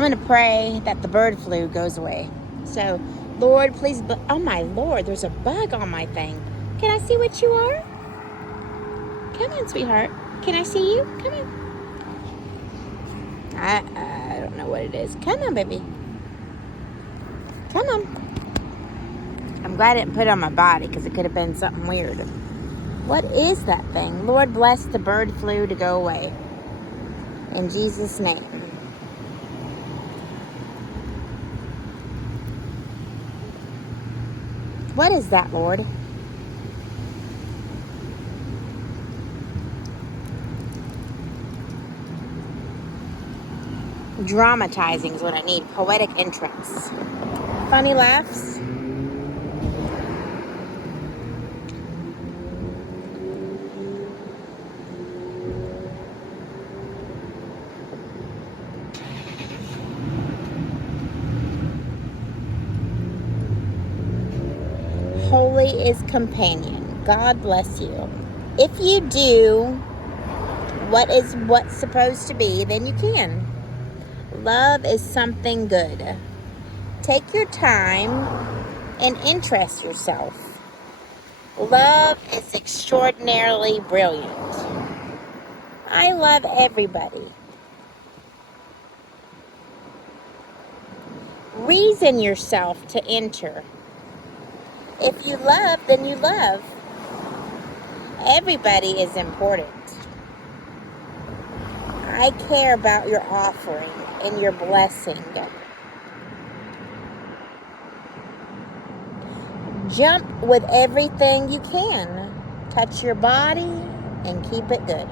I'm going to pray that the bird flu goes away. So, Lord, please, oh my Lord, there's a bug on my thing. Can I see what you are? Come on, sweetheart. Can I see you? Come on. I don't know what it is. Come on, baby. Come on. I'm glad I didn't put it on my body because it could have been something weird. What is that thing? Lord, bless the bird flu to go away. In Jesus' name. What is that, Lord? Dramatizing is what I need. Poetic entrance. Funny laughs. Holy is companion. God bless you. If you do what's supposed to be, then you can. Love is something good. Take your time and interest yourself. Love is extraordinarily brilliant. I love everybody. Reason yourself to enter. If you love, then you love. Everybody is important. I care about your offering and your blessing. Jump with everything you can. Touch your body and keep it good.